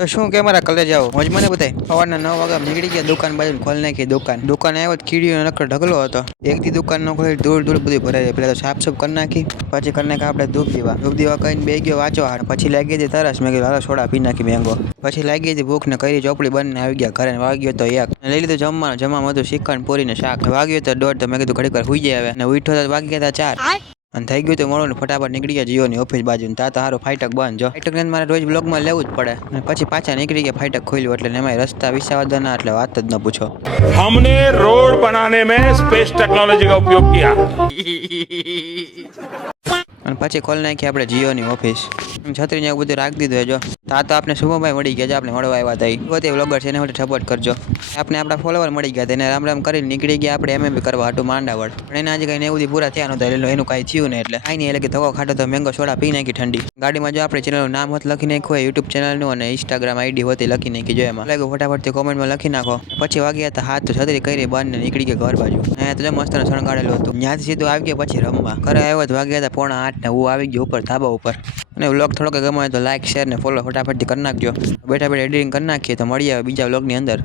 તો શું કે મારા કલે જાવ મોજ મને બતાય સવારના 9 વાગ્યા નીકળી ગયા દુકાન બાજુ ખોલી નાખી દુકાન આવ્યો કીડીનો નકર ઢગલો હતો એકથી દુકાન નો કોઈ ધૂળ બધી ભરાઈ જાય પેલા તો સાફ કરી નાખી પછી કરી નાખી આપણે ધૂપ દીવા કહીને બે ગયો વાંચવા પછી લાગી હતી તરસ મેં કીધું હાલો સોડા પી નાખી મેંગો પછી લાગી હતી ભૂખ ને કરી ચોપડી બંને આવી ગયા ઘરે વાગ્યો તો એક લઈ લીધું જમવાનું હતું શીખણ પૂરીને શાક વાગ્યો તો દોઢ તો મેં કીધું ઘડીક વાર હુઈ જાય આવે ને ઉઠ્યો તો વાગી ગયા હતા 4 અને થઈ ગયું તો મોડું ને ફટાફટ નીકળી ગયા જીઓની ઓફિસ બાજુ ત્યાં તો સારું ફાઈટક બંધ જો ફાઈટક ને મારે રોજ બ્લોગમાં લેવું જ પડે અને પછી પાછા નીકળી ગયા ફાઈટક ખોલ્યું એટલે એમાં રસ્તા વિસાવદરના એટલે વાત જ ન પૂછો हमने रोड बनाने में स्पेस टेक्नोलॉजी का उपयोग किया અને પછી ખોલી નાખી આપણે જીઓની ઓફિસ છત્રી ને બધું રાખી દીધું જો તા તો આપણે શુભમભાઈ મળી ગયા આપણે મળવા આવ્યા હતા પોતે વ્લોગર છે એને માટે સપોર્ટ કરજો આપણે આપણા ફોલોવર મળી ગયા તેને રામ કરીને નીકળી ગયા આપણે એમએમબી કરવા હાટું માંડાવડ પણ એને આજે કઈ એવું પૂરા થયા નહોતા એનું કાંઈ થયું ને એટલે કાંઈ નહીં એટલે કે ધક્કો ખાટો તો મેંગો સોડા પી નાખી ઠંડી ગાડીમાં જો આપણે ચેનલનું નામ હોત લખી નાખ્યું હોય યુટ્યુબ ચેનલનું અને ઇન્સ્ટાગ્રામ આઈડી હોતી લખી નાખી જો એમાં લાગ્યું ફટાફટથી કોમેન્ટમાં લખી નાખો પછી વાગ્યા હતા હાથ તો છત્રી કરી બંધ ને નીકળી ગયા ઘર બાજુ અહીંયા તો મસ્ત શણગાડેલું હતું ત્યાંથી સીધું આવી ગયા પછી રમવા ઘરે આવ્યો તો વાગ્યા હતા 7:45 ને હું આવી ગયો ઉપર ધાબા ઉપર અને વ્લોગ થોડોક ગમે તો લાઈક શેર ને ફોલો ફટાફટથી કરી નાખજો બેઠા એડિટિંગ કરી નાખીએ તો મળીએ બીજા વ્લોગની અંદર